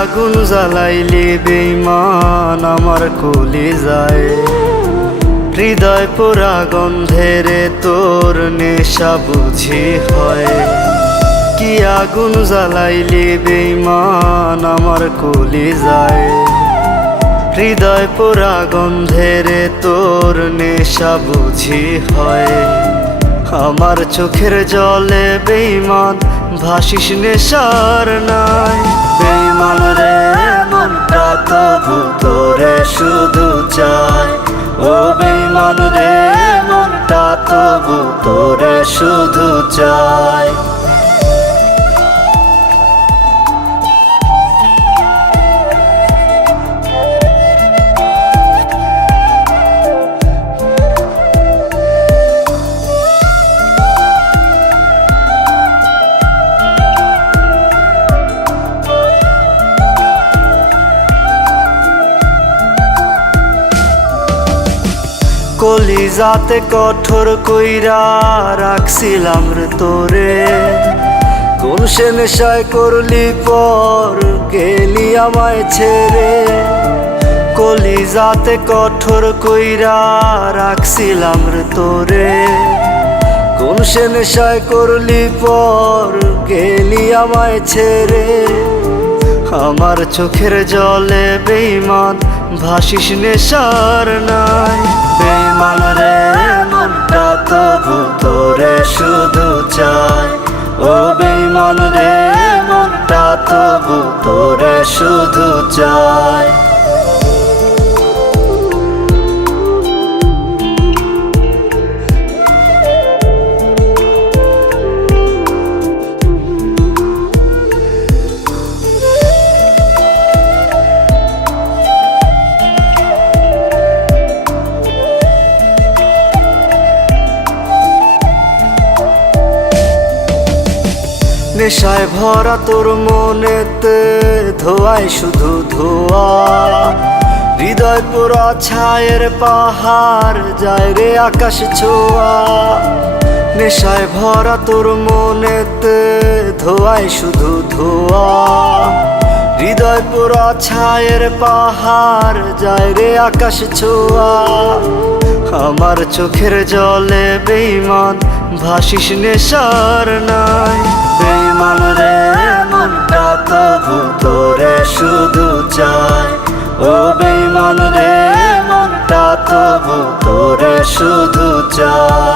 আগুন জ্বালাইলি বেঈমান আমার কলিজায়, হৃদয় পোড়া গন্ধেরে তোর নেশা বুঝি হয়। কি আগুন জ্বালাইলি বেঈমান আমার কলিজায়, হৃদয় পোড়া গন্ধেরে তোর নেশা বুঝি হয়। আমার চোখের জলে বেঈমান ভাসিস নেশার নাই। বেঈমান রে মনটা তবু তোরে শুধু চায়, ও বেঈমান রে মনটা তবু তোরে শুধু চায়। কলিজাতে কঠোর কইরা রাখছিলাম রে তোরে, কোন সে নেশায় করলি পর গেলি আমায় ছেড়ে। কলিজাতে কঠোর কইরা রাখছিলাম রে তোরে, কোন সে নেশায় করলি পর গেলি আমায় ছেড়ে। আমার চোখের জলে বেঈমান ভাসিস নেশার নাই। বেঈমান রে মনটা তবু তোরে শুধু চায়, ও বেঈমান রে মনটা তবু তোরে শুধু চায়। নেশায় ভরা তোর মনেতে ধোয়ায় শুধু ধোয়া, হৃদয় পোড়া ছায়ের পাহাড় যায় রে আকাশ ছোঁয়া। নেশায় ভরা তোর মনেতে ধোয়ায় শুধু ধোয়া, হৃদয় পোড়া ছায়ের পাহাড় যায় রে আকাশ ছোঁয়া। আমার চোখের জলে বেঈমান ভাসিস নেশার নাই। বেঈমান রে মনটা তবু তোরে শুধু চায়, ও বেঈমান রে মনটা তবু তোরে শুধু চায়।